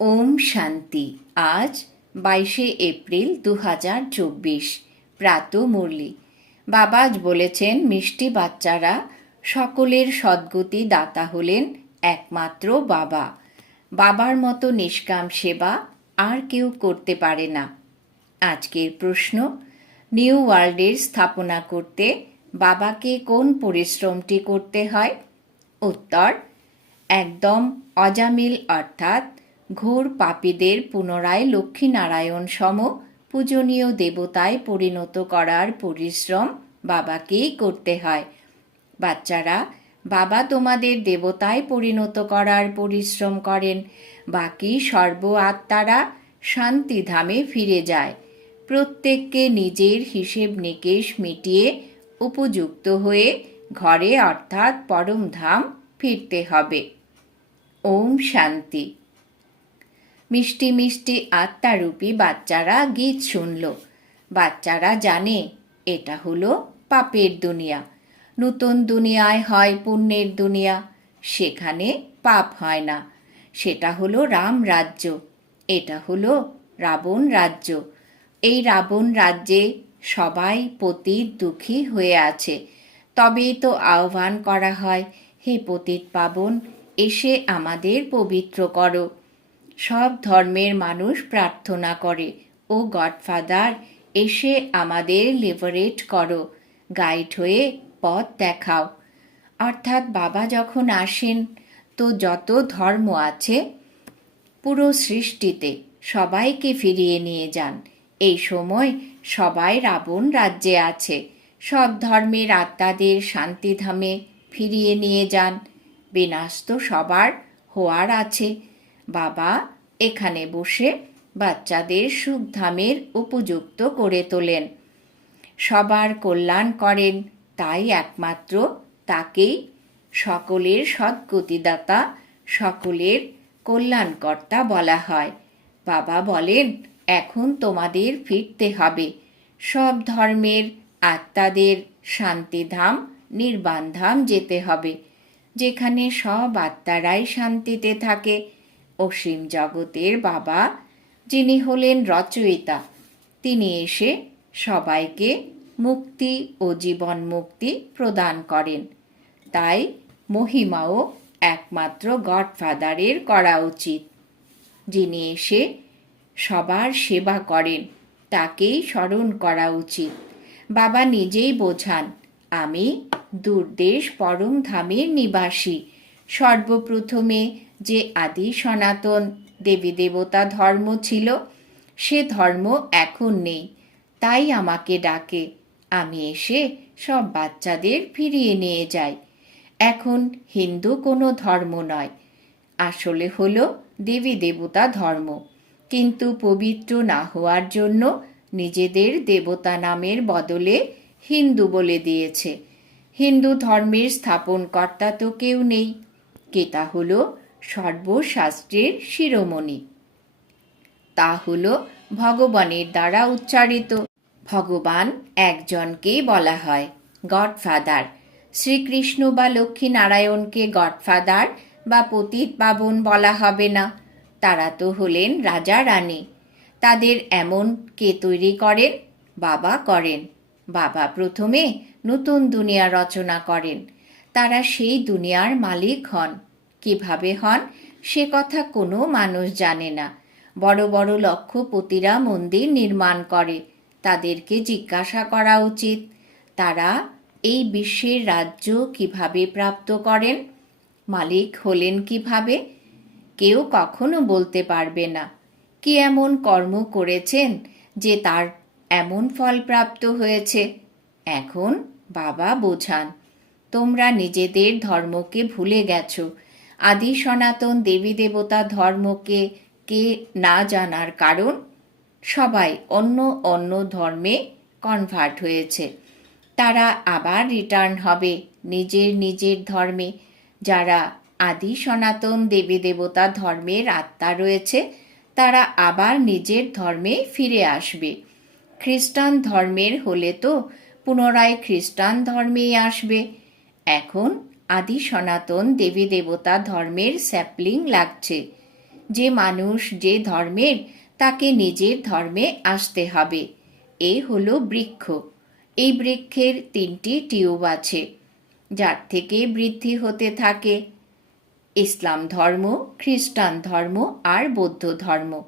ওম শান্তি। আজ বাইশে এপ্রিল দু হাজার চব্বিশ। প্রাত মুরলি। বাবা আজ বলেছেন, মিষ্টি বাচ্চারা সকলের সদ্গতি দাতা হলেন একমাত্র বাবা। বাবার মতো নিষ্কাম সেবা আর কেউ করতে পারে না। আজকের প্রশ্ন, নিউ ওয়ার্ল্ডের স্থাপনা করতে বাবাকে কোন পরিশ্রমটি করতে হয়? উত্তর, একদম অজামিল, অর্থাৎ ঘোর পাপীদের পুনরায় লক্ষ্মীনারায়ণ সম পূজনীয় দেবতায় পরিণত করার পরিশ্রম বাবাকেই করতে হয়। বাচ্চারা, বাবা তোমাদের দেবতায় পরিণত করার পরিশ্রম করেন, বাকি সর্ব আত্মারা শান্তিধামে ফিরে যায়। প্রত্যেককে নিজের হিসেব নিকেশ মিটিয়ে উপযুক্ত হয়ে ঘরে অর্থাৎ পরমধাম ফিরতে হবে। ওম শান্তি। মিষ্টি মিষ্টি আত্মারূপী বাচ্চারা গীত শুনল। বাচ্চারা জানে, এটা হলো পাপের দুনিয়া। নতুন দুনিয়ায় হয় পুণ্যের দুনিয়া। সেখানে পাপ হয় না। সেটা হলো রাম রাজ্য। এটা হলো রাবণ রাজ্য। এই রাবণ রাজ্যে সবাই পতিত দুঃখী হয়ে আছে। তবেই তো আহ্বান করা হয়, হে পতিত পাবন, এসে আমাদের পবিত্র করো। সব ধর্মের মানুষ প্রার্থনা করে। ও গডফাদার, এসে আমাদের লিভারেট করো, গাইড হয়ে পথ দেখাও। অর্থাৎ বাবা যখন আসেন, তো যত ধর্ম আছে পুরো সৃষ্টিতে সবাইকে ফিরিয়ে নিয়ে যান। এই সময় সবাই রাবণ রাজ্যে আছে। সব ধর্মের আত্মাদের শান্তিধামে ফিরিয়ে নিয়ে যান। বিনাশ তো সবার হওয়ার আছে। বাবা এখানে বসে বাচ্চাদের সুখধামের উপযুক্ত করে তোলেন। সবার কল্যাণ করেন, তাই একমাত্র তাকেই সকলের সদ্গতিদাতা, সকলের কল্যাণকর্তা বলা হয়। বাবা বলেন, এখন তোমাদের ফিরতে হবে। সব ধর্মের আত্মাদের শান্তিধাম, নির্বাণধাম যেতে হবে। যেখানে সব আত্মারাই শান্তিতে থাকে অসীম জগতের বাবা, যিনি হলেন রচয়িতা, তিনি এসে সবাইকে মুক্তি ও জীবন মুক্তি প্রদান করেন। তাই মহিমাও একমাত্র গডফাদারের করা উচিত। যিনি এসে সবার সেবা করেন, তাকেই স্মরণ করা উচিত। বাবা নিজেই বোঝান, আমি দূরদেশ পরম ধামের নিবাসী। সর্বপ্রথমে যে আদি সনাতন দেবী দেবতা ধর্ম ছিল, সে ধর্ম এখন নেই। তাই আমাকে ডাকে। আমি এসে সব বাচ্চাদের ফিরিয়ে নিয়ে যাই। এখন হিন্দু কোনো ধর্ম নয়। আসলে হল দেবী দেবতা ধর্ম। কিন্তু পবিত্র না হওয়ার জন্য নিজেদের দেবতা নামের বদলে হিন্দু বলে দিয়েছে। হিন্দু ধর্মের স্থাপনকর্তা তো কেউ নেই। কেতা হলো সর্বশাস্ত্রের শিরোমণি। তা হল ভগবানের দ্বারা উচ্চারিত। ভগবান একজনকেই বলা হয় গডফাদার। শ্রীকৃষ্ণ বা লক্ষ্মী নারায়ণকে গডফাদার বা পতিত পাবন বলা হবে না। তারা তো হলেন রাজা রানী। তাদের এমন কে তৈরি করেন? বাবা করেন। বাবা প্রথমে নতুন দুনিয়া রচনা করেন। তারা সেই দুনিয়ার মালিক হন। কীভাবে হন, সে কথা কোনো মানুষ জানে না। বড় বড় লক্ষ্যপতিরা মন্দির নির্মাণ করে, তাদেরকে জিজ্ঞাসা করা উচিত, তারা এই বিশ্বের রাজ্য কীভাবে প্রাপ্ত করেন, মালিক হলেন কীভাবে, কেউ কখনো বলতে পারবে না। কি এমন কর্ম করেছেন যে তার এমন ফল প্রাপ্ত হয়েছে? এখন বাবা বোঝান তোমরা নিজেদের ধর্মকে ভুলে গেছ। আদি সনাতন দেবী দেবতা ধর্মকে কে না জানার কারণ? সবাই অন্য অন্য ধর্মে কনভার্ট হয়েছে। তারা আবার রিটার্ন হবে নিজের নিজের ধর্মে। যারা আদি সনাতন দেবী দেবতা ধর্মের আত্মা রয়েছে, তারা আবার নিজের ধর্মে ফিরে আসবে। খ্রিস্টান ধর্মের হলে তো পুনরায় খ্রিস্টান ধর্মেই আসবে। এখন আদি সনাতন দেবী দেবতা ধর্মের স্যাপলিং লাগছে। যে মানুষ যে ধর্মের, তাকে নিজের ধর্মে আসতে হবে। এ হলো বৃক্ষ। এই বৃক্ষের তিনটি টিউব আছে। যার থেকে বৃদ্ধি হতে থাকে। ইসলাম ধর্ম, খ্রিস্টান ধর্ম আর বৌদ্ধ ধর্ম।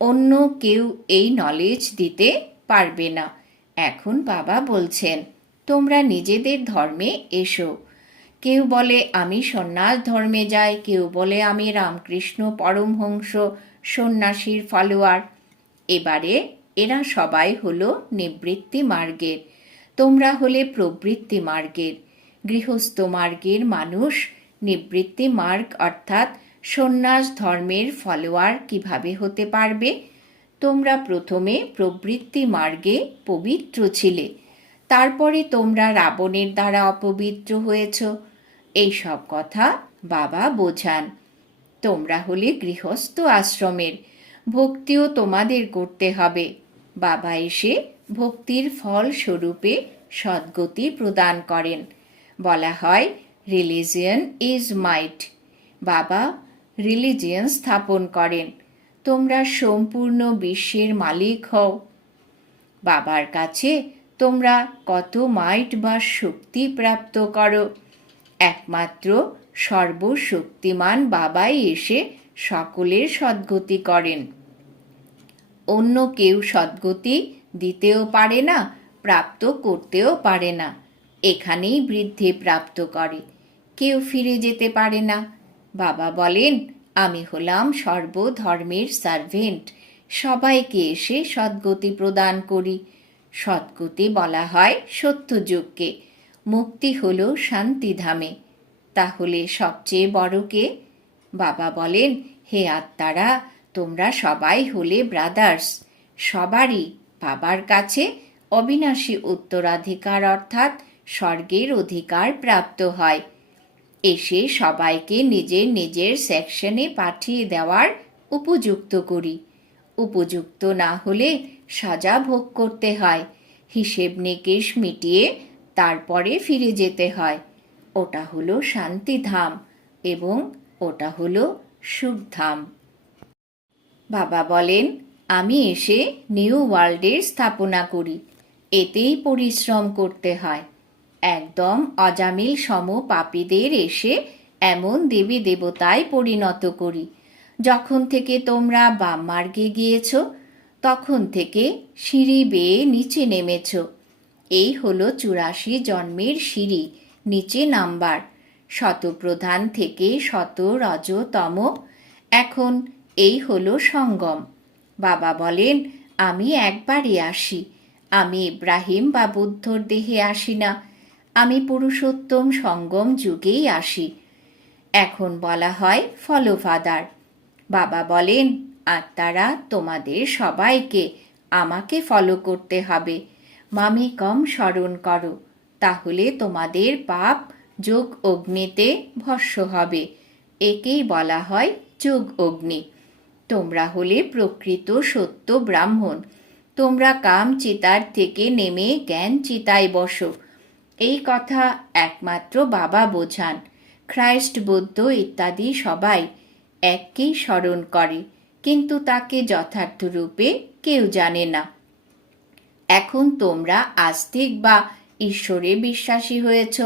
অন্য কেউ এই নলেজ দিতে পারবে না। এখন বাবা বলছেন তোমরা নিজেদের ধর্মে এসো। কেউ বলে, আমি সন্ন্যাস ধর্মে যাই। কেউ বলে, আমি রামকৃষ্ণ পরমহংস, সন্ন্যাসীর ফলোয়ার এবারে এরা সবাই হলো নিবৃত্তি মার্গের। তোমরা হলে প্রবৃত্তি মার্গের। গৃহস্থ মার্গের মানুষ নিবৃত্তি মার্গ অর্থাৎ সন্ন্যাস ধর্মের ফলোয়ার কীভাবে হতে পারবে? তোমরা প্রথমে প্রবৃত্তি মার্গে পবিত্র ছিলে। তারপরে তোমরা রাবণের দ্বারা অপবিত্র হয়েছ। এই সব কথা বাবা বোঝান। তোমরা হলে গৃহস্থ আশ্রমের। ভক্তিও তোমাদের করতে হবে। বাবা এসে ভক্তির ফল স্বরূপে সদ্গতি প্রদান করেন। বলা হয় রিলিজিয়ন ইজ মাইট বাবা রিলিজিয়ন স্থাপন করেন। তোমরা সম্পূর্ণ বিশ্বের মালিক হও। বাবার কাছে তোমরা কত মাইট বা শক্তি প্রাপ্ত করো? একমাত্র সর্বশক্তিমান বাবাই এসে সকলের সদ্গতি করেন। অন্য কেউ সদ্গতি দিতেও পারে না, প্রাপ্ত করতেও পারে না। এখানেই বৃদ্ধি প্রাপ্ত করে। কেউ ফিরে যেতে পারে না। বাবা বলেন, আমি হলাম সর্বধর্মের সার্ভেন্ট সবাইকে এসে সদ্গতি প্রদান করি। সদ্গতি বলা হয় সত্যযুগকে। মুক্তি হল শান্তিধামে। তাহলে সবচেয়ে বড় কে? বাবা বলেন, হে আত্মারা, তোমরা সবাই হলে ব্রাদার্স সবারই বাবার কাছে অবিনাশী উত্তরাধিকার অর্থাৎ স্বর্গের অধিকার প্রাপ্ত হয়। এসে সবাইকে নিজের নিজের সেকশনে পাঠিয়ে দেওয়ার উপযুক্ত করি। উপযুক্ত না হলে সাজা ভোগ করতে হয়। হিসেব নিকেশ মিটিয়ে তারপরে ফিরে যেতে হয়। ওটা হলো শান্তিধাম এবং ওটা হলো সুখধাম বাবা বলেন, আমি এসে নিউ ওয়ার্ল্ডের স্থাপনা করি। এতেই পরিশ্রম করতে হয়। একদম অজামিল সম পাপীদের এসে এমন দেবী দেবতায় পরিণত করি। যখন থেকে তোমরা বাম মার্গে গিয়েছ তখন থেকে সিঁড়ি বেয়ে নিচে নেমেছ। এই হলো চুরাশি জন্মের সিঁড়ি, নিচে নাম্বার। শতপ্রধান থেকে শত রজতম। এখন এই হলো সঙ্গম। বাবা বলেন, আমি একবারই আসি। আমি ইব্রাহিম বা বুদ্ধর দেহে আসি না। আমি পুরুষোত্তম সঙ্গম যুগেই আসি। এখন বলা হয় ফলোফাদার। বাবা বলেন আত্মারা তোমাদের সবাইকে আমাকে ফলো করতে হবে। মামি কম স্মরণ করো, তাহলে তোমাদের পাপ যোগ অগ্নিতে ভস্য হবে। একেই বলা হয় যোগ অগ্নি। তোমরা হলে প্রকৃত সত্য ব্রাহ্মণ। তোমরা কাম চিতার থেকে নেমে জ্ঞান চিতায় বসো। এই কথা একমাত্র বাবা বোঝান। খ্রাইস্ট, বুদ্ধ ইত্যাদি সবাই এককেই স্মরণ করে। কিন্তু তাকে যথার্থ রূপে কেউ জানে না। এখন তোমরা আস্তিক বা ঈশ্বরে বিশ্বাসী হয়েছ।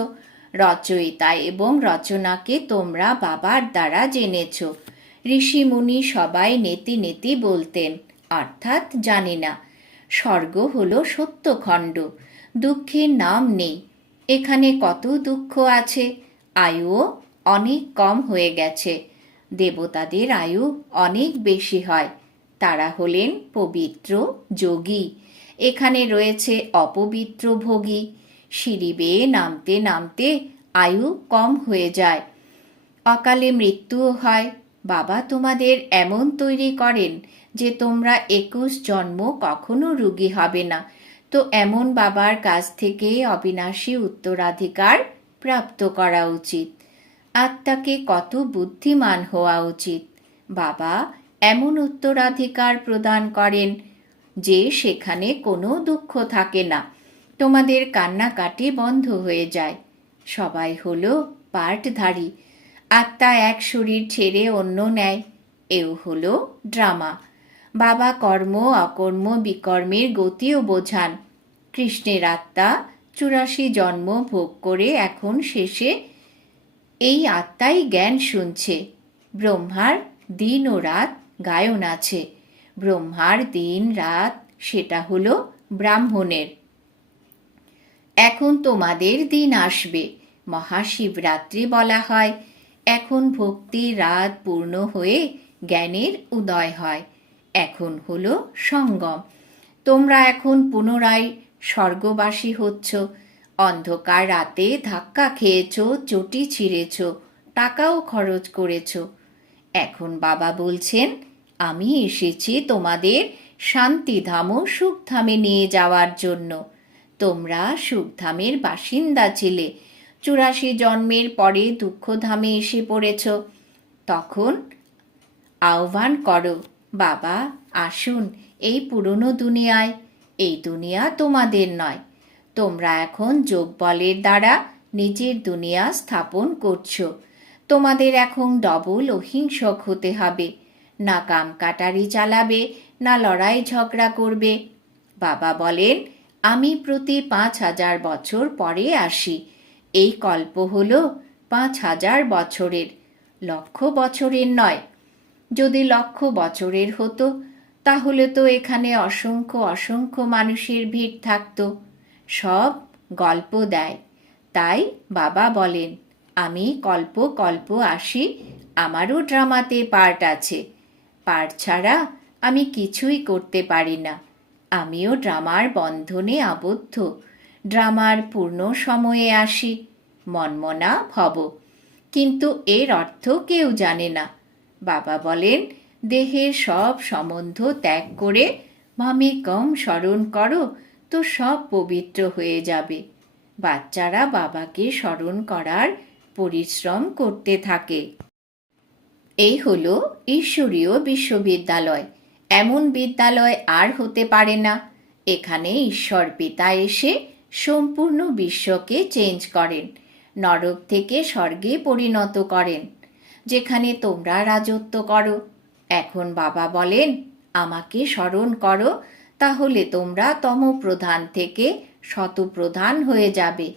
রচয়িতা এবং রচনাকে তোমরা বাবার দ্বারা জেনেছ। ঋষিমুনি সবাই নেতি নেতি বলতেন, অর্থাৎ জানে না। স্বর্গ হলো সত্যখণ্ড দুঃখের নাম নেই। এখানে কত দুঃখ আছে? আয়ুও অনেক কম হয়ে গেছে। দেবতাদের আয়ু অনেক বেশি হয়। তারা হলেন পবিত্র যোগী। এখানে রয়েছে অপবিত্র ভোগী। সিঁড়ি বেয়ে নামতে নামতে আয়ু কম হয়ে যায়। অকালে মৃত্যুও হয়। বাবা তোমাদের এমন তৈরি করেন যে তোমরা একুশ জন্ম কখনো রুগী হবে না। তো এমন বাবার কাছ থেকে অবিনাশী উত্তরাধিকার প্রাপ্ত করা উচিত। আত্মাকে কত বুদ্ধিমান হওয়া উচিত? বাবা, এমন উত্তরাধিকার প্রদান করেন যে সেখানে কোনো দুঃখ থাকে না। তোমাদের কান্নাকাটি বন্ধ হয়ে যায়। সবাই হলো পার্টধারী আত্মা এক শরীর ছেড়ে অন্য নেয়। এও হলো ড্রামা। বাবা কর্ম, অকর্ম, বিকর্মের গতিও বোঝান। কৃষ্ণের আত্মা চুরাশি জন্ম ভোগ করে এখন শেষে এই আত্মাই জ্ঞান শুনছে। ব্রহ্মার দিন ও রাত গায়ন আছে। ব্রহ্মার দিন রাত, সেটা হলো ব্রাহ্মণের। এখন তোমাদের দিন আসবে, মহাশিবরাত্রি বলা হয়। এখন ভক্তির রাত পূর্ণ হয়ে জ্ঞানের উদয় হয়। এখন হলো সঙ্গম। তোমরা এখন পুনরায় স্বর্গবাসী হচ্ছ। অন্ধকার রাতে ধাক্কা খেয়েছ, চটি ছিঁড়েছ, টাকাও খরচ করেছ। এখন বাবা বলছেন, আমি এসেছি তোমাদের শান্তিধাম ও সুখধামে নিয়ে যাওয়ার জন্য। তোমরা সুখধামের বাসিন্দা ছিলে। চুরাশি জন্মের পরে দুঃখধামে এসে পড়েছ। তখন আহ্বান করো, বাবা, আসুন এই পুরনো দুনিয়ায়। এই দুনিয়া তোমাদের নয়। তোমরা এখন যোগ বলের দ্বারা নিজের দুনিয়া স্থাপন করছ। তোমাদের এখন ডবল ও হিংসক হতে হবে। না কাম কাটারি চালাবে, না লড়াই ঝগড়া করবে। বাবা বলেন, আমি প্রতি পাঁচ হাজার বছর পরে আসি। এই কল্প হল পাঁচ হাজার বছরের, লক্ষ বছরের নয়। যদি লক্ষ বছরের হতো, তাহলে তো এখানে অসংখ্য অসংখ্য মানুষের ভিড় থাকতো। সব গল্প দেয়। তাই বাবা বলেন, আমি কল্প কল্প আসি, আমারও ড্রামাতে পার্ট আছে। পার্ট ছাড়া আমি কিছুই করতে পারি না। আমিও ড্রামার বন্ধনে আবদ্ধ। ড্রামার পূর্ণ সময়ে আসি, মনমনা ভব। কিন্তু এর অর্থ কেউ জানে না। বাবা বলেন, দেহের সব সম্বন্ধ ত্যাগ করে মামে কম স্মরণ করো তো সব পবিত্র হয়ে যাবে। বাচ্চারা বাবাকে স্মরণ করার পরিশ্রম করতে থাকে। এই হল ঈশ্বরীয় বিশ্ববিদ্যালয়। এমন বিদ্যালয় আর হতে পারে না। এখানে ঈশ্বর পিতা এসে সম্পূর্ণ বিশ্বকে চেঞ্জ করেন, নরক থেকে স্বর্গে পরিণত করেন, যেখানে তোমরা রাজত্ব করো। এখন বাবা বলেন, আমাকে স্মরণ করো তাহলে তোমরা তম প্রধান থেকে শতপ্রধান হয়ে যাবে।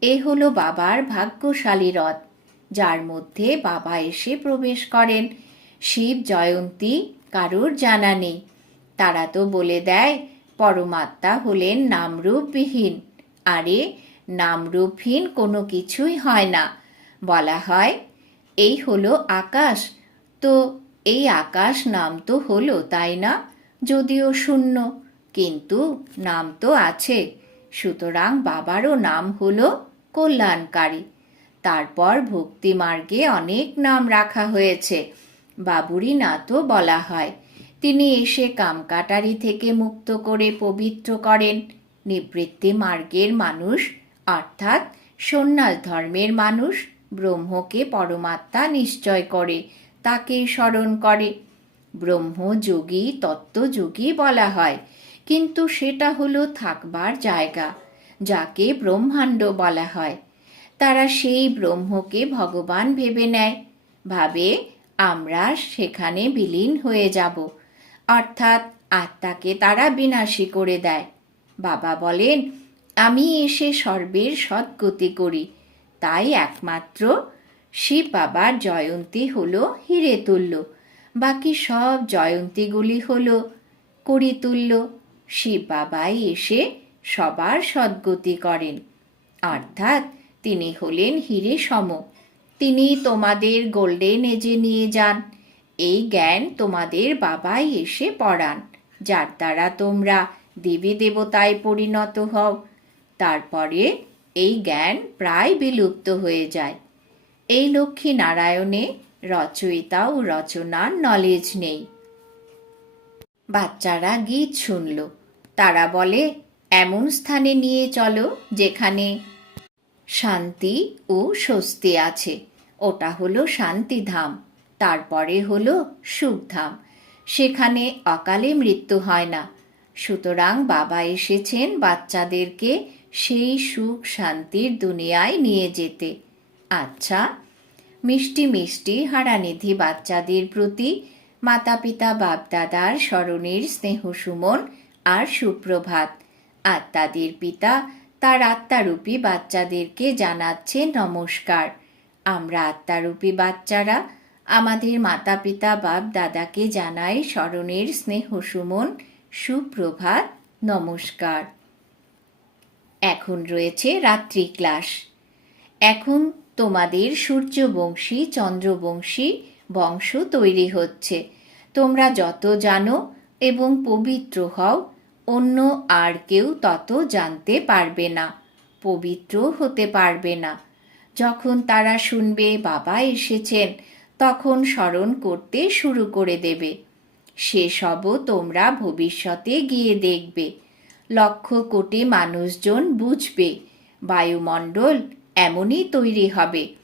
এ হলো বাবার ভাগ্যশালী রথ, যার মধ্যে বাবা এসে প্রবেশ করেন। শিব জয়ন্তী, কারুর জানা নেই। তারা তো বলে দেয়, পরমাত্মা হলেন নামরূপবিহীন। আরে, নামরূপহীন কোনো কিছুই হয় না। বলা হয়, এই হলো আকাশ। তো, এই আকাশ নাম তো হলো, তাই না? যদিও শূন্য। কিন্তু নাম তো আছে। সুতরাং বাবারও নাম হলো কল্যাণকারী। তারপর ভক্তি মার্গে অনেক নাম রাখা হয়েছে। বাবুরি নাথও বলা হয়, তিনি এসে কামকাটারি থেকে মুক্ত করে পবিত্র করেন। নিবৃত্তি মার্গের মানুষ, অর্থাৎ সন্ন্যাস ধর্মের মানুষ, ব্রহ্মকে পরমাত্মা নিশ্চয় করে তাকে স্মরণ করে। ব্রহ্মযোগী তত্ত্বযোগী বলা হয় কিন্তু সেটা হলো থাকবার জায়গা, যাকে ব্রহ্মাণ্ড বলা হয়। তারা সেই ব্রহ্মকে ভগবান ভেবে নেয়। ভাবে, আমরা সেখানে বিলীন হয়ে যাব। অর্থাৎ আত্মাকে তারা বিনাশী করে দেয়। বাবা বলেন, আমি এসে সর্বের সদ্গতি করি। তাই একমাত্র শিব বাবার জয়ন্তী হলো হিরে তুল্য। বাকি সব জয়ন্তীগুলি হলো করিতুল্য শিব বাবাই এসে সবার সদ্গতি করেন। অর্থাৎ তিনি হলেন হিরে সম। তিনি তোমাদের গোল্ডেন এজে নিয়ে যান। এই জ্ঞান তোমাদের বাবাই এসে পড়ান, যার দ্বারা তোমরা দেবী দেবতায় পরিণত হও। তারপরে এই জ্ঞান প্রায় বিলুপ্ত হয়ে যায়। এই লক্ষ্মী নারায়ণে রচয়িতা ও রচনার নলেজ নেই। বাচ্চারা গীত শুনল। তারা বলে, এমন স্থানে নিয়ে চলো যেখানে শান্তি ও স্বস্তি আছে। ওটা হলো শান্তিধাম, তারপরে হলো সুখধাম। সেখানে অকালে মৃত্যু হয় না। সুতরাং বাবা এসেছেন বাচ্চাদেরকে সেই সুখ শান্তির দুনিয়ায় নিয়ে যেতে। আচ্ছা মিষ্টি মিষ্টি হারানিধি বাচ্চাদের প্রতি মাতা পিতা বাপদাদার স্মরণের স্নেহ সুমন আর সুপ্রভাত। আত্মাদের পিতা তার আত্মারূপী বাচ্চাদেরকে জানাচ্ছে নমস্কার। আমরা আত্মারূপী বাচ্চারা আমাদের মাতা পিতা বাপ দাদাকে জানাই স্মরণের স্নেহ সুমন, সুপ্রভাত, নমস্কার। এখন রয়েছে রাত্রি ক্লাস। এখন তোমাদের সূর্যবংশী, চন্দ্রবংশী বংশ তৈরি হচ্ছে। তোমরা যত জানো এবং পবিত্র হও, অন্য আর কেউ তত জানতে পারবে না, পবিত্র হতে পারবে না। যখন তারা শুনবে বাবা এসেছেন, তখন স্মরণ করতে শুরু করে দেবে। সেসবও তোমরা ভবিষ্যতে গিয়ে দেখবে। লক্ষ কোটি মানুষজন বুঝবে, বায়ুমণ্ডল এমনই তৈরি হবে।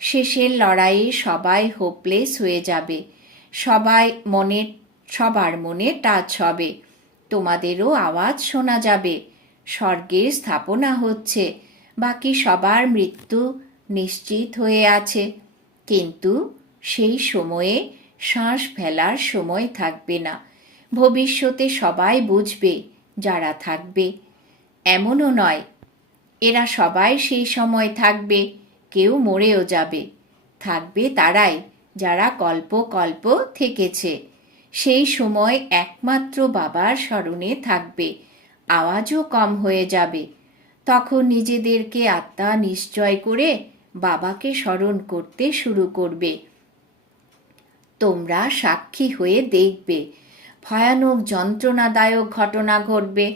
শেষের লড়াইয়ে সবাই হোপলেস হয়ে যাবে। সবাই মনে, সবার মনে টাচ হবে। তোমাদেরও আওয়াজ শোনা যাবে। স্বর্গের স্থাপনা হচ্ছে, বাকি সবার মৃত্যু নিশ্চিত হয়ে আছে। কিন্তু সেই সময়ে শ্বাস ফেলার সময় থাকবে না। ভবিষ্যতে সবাই বুঝবে যারা থাকবে। এমনও নয়, এরা সবাই সেই সময় থাকবে, কেউ মরেও যাবে। থাকবে তারাই যারা কল্প কল্প থেকেছে। সেই সময় একমাত্র বাবার স্মরণে থাকবে। আওয়াজও কম হয়ে যাবে। তখন নিজেদেরকে আত্মা নিশ্চয় করে বাবাকে স্মরণ করতে শুরু করবে। তোমরা সাক্ষী হয়ে দেখবে। ভয়ানক যন্ত্রণাদায়ক ঘটনা ঘটবে।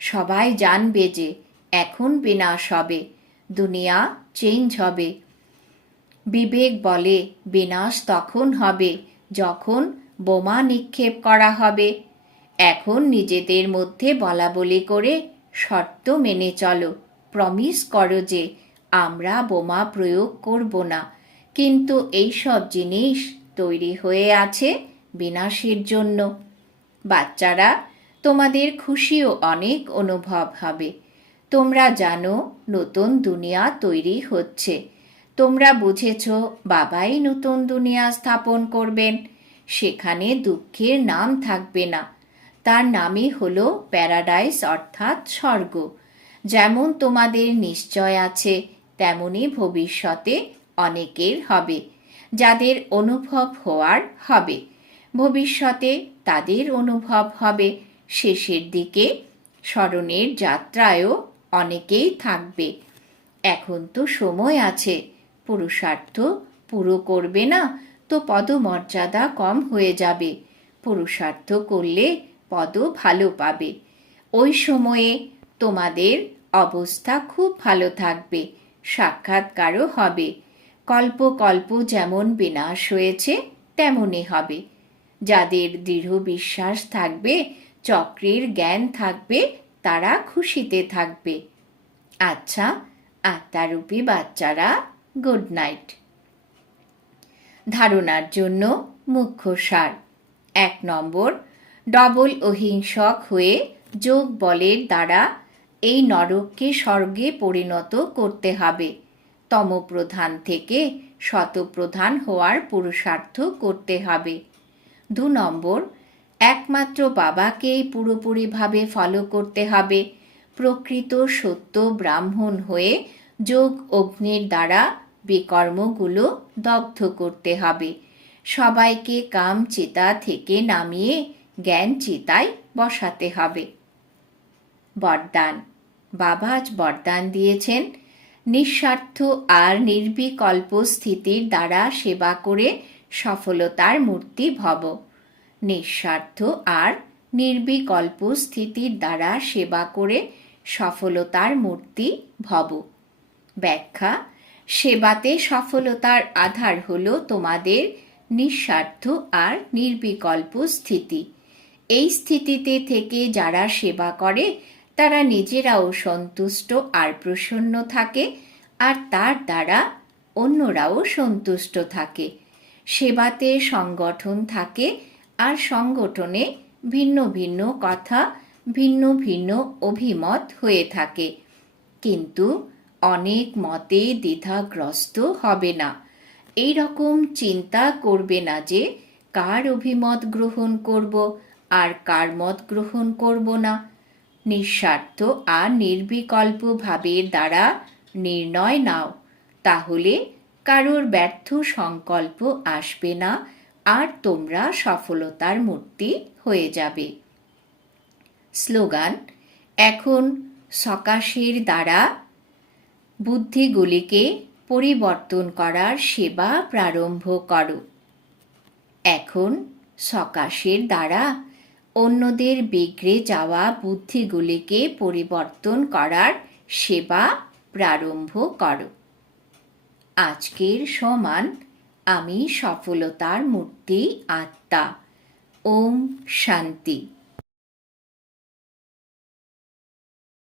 সবাই জানবে যে এখন বিনাশ হবে। দুনিয়া চেঞ্জ হবে। বিবেক বলে, বিনাশ তখন হবে, যখন বোমা নিক্ষেপ করা হবে। এখন নিজেদের মধ্যে বলা বলি করে শর্ত মেনে চলো। প্রমিস করো যে আমরা বোমা প্রয়োগ করব না। কিন্তু এইসব জিনিস তৈরি হয়ে আছে বিনাশের জন্য। বাচ্চারা, তোমাদের খুশিও অনেক অনুভব হবে। তোমরা জানো, নতুন দুনিয়া তৈরি হচ্ছে। তোমরা বুঝেছ, বাবাই নতুন দুনিয়া স্থাপন করবেন। সেখানে দুঃখের নাম থাকবে না। তার নামই হল প্যারাডাইস অর্থাৎ স্বর্গ। যেমন তোমাদের নিশ্চয় আছে, তেমনি ভবিষ্যতে অনেকের হবে, যাদের অনুভব হওয়ার হবে। ভবিষ্যতে তাদের অনুভব হবে। শেষের দিকে স্মরণের যাত্রায়ও অনেকেই থাকবে। এখন তো সময় আছে। পুরুষার্থ পুরো করবে না, তো পদমর্যাদা কম হয়ে যাবে। পুরুষার্থ করলে পদ ভালো পাবে। ওই সময়ে তোমাদের অবস্থা খুব ভালো থাকবে, সাক্ষাৎকারও হবে। কল্প কল্প যেমন বিনাশ হয়েছে, তেমনই হবে। যাদের দৃঢ় বিশ্বাস থাকবে, চক্রের জ্ঞান থাকবে, তারা খুশিতে থাকবে। আচ্ছা আত্মারূপী বাচ্চারা গুড নাইট। ধারণার জন্য মুখ্য সার। এক নম্বর, ডবল অহিংসক হয়ে যোগ বলের দ্বারা এই নরককে স্বর্গে পরিণত করতে হবে। তমপ্রধান থেকে শতপ্রধান হওয়ার পুরুষার্থ করতে হবে। দু নম্বর, একমাত্র বাবাকেই পুরোপুরিভাবে ফলো করতে হবে। প্রকৃত সত্য ব্রাহ্মণ হয়ে যোগ অগ্নির দ্বারা বিকর্মগুলো দগ্ধ করতে হবে। সবাইকে কাম চিতা থেকে নামিয়ে জ্ঞান চিতায় বসাতে হবে। বরদান। বাবা আজ বরদান দিয়েছেন। নিঃস্বার্থ আর নির্বিকল্প স্থিতির দ্বারা সেবা করে সফলতার মূর্তি ভব। নিঃস্বার্থ আর নির্বিকল্প স্থিতির দ্বারা সেবা করে সফলতার মূর্তি ভব। ব্যাখ্যা, সেবাতে সফলতার আধার হল তোমাদের নিঃস্বার্থ আর নির্বিকল্প স্থিতি। এই স্থিতিতে থেকে যারা সেবা করে, তারা নিজেরাও সন্তুষ্ট আর প্রসন্ন থাকে, আর তার দ্বারা অন্যরাও সন্তুষ্ট থাকে। সেবাতে সংগঠন থাকে আর সংগঠনে ভিন্ন ভিন্ন কথা, ভিন্ন ভিন্ন অভিমত হয়ে থাকে। কিন্তু অনেক মতে দ্বিধাগ্রস্ত হবে না। এই রকম চিন্তা করবে না যে, কার অভিমত গ্রহণ করব আর কার মত গ্রহণ করব না। নিঃস্বার্থ আর নির্বিকল্প ভাবের দ্বারা নির্ণয় নাও, তাহলে কারোর ব্যর্থ সংকল্প আসবে না আর তোমরা সফলতার মূর্তি হয়ে যাবে। স্লোগান, এখন সকাশের দ্বারা বুদ্ধিগুলিকে পরিবর্তন করার সেবা প্রারম্ভ করো। এখন সকাশের দ্বারা অন্যদের বিগড়ে যাওয়া বুদ্ধিগুলিকে পরিবর্তন করার সেবা প্রারম্ভ করো। আজকের সমান আমি সফলতার মূর্তি আত্মা। ওম শান্তি।